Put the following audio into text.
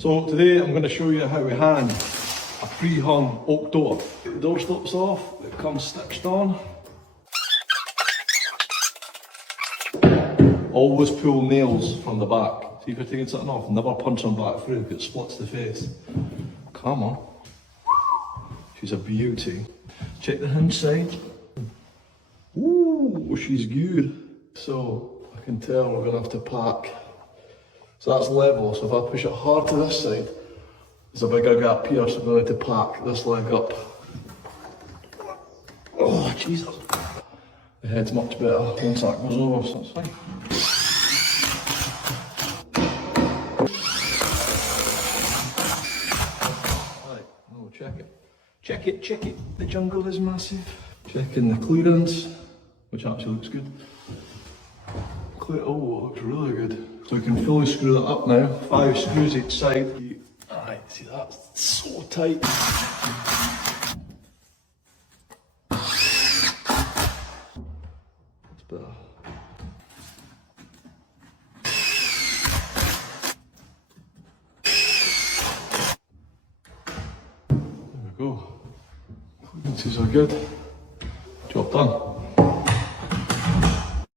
So today I'm going to show you how we hang a pre-hung oak door. Get the door stops off, it comes stitched on. Always pull nails from the back. See if you're taking something off, never punch them back through because it splits the face. Come on. She's a beauty. Check the hinge side. Ooh, she's good. So I can tell we're going to have to pack. So that's level, so if I push it hard to this side, there's a bigger gap here, so I'm going to have to pack this leg up. Oh, Jesus. The head's much better once that goes over, so it's fine. Right, oh, check it. Check it, check it. The jungle is massive. Checking the clearance, which actually looks good. Oh, it looks really good. So we can fully screw that up now. 5 screws each side. Alright, see that's so tight. That's better. There we go. Clearances are good. Job done.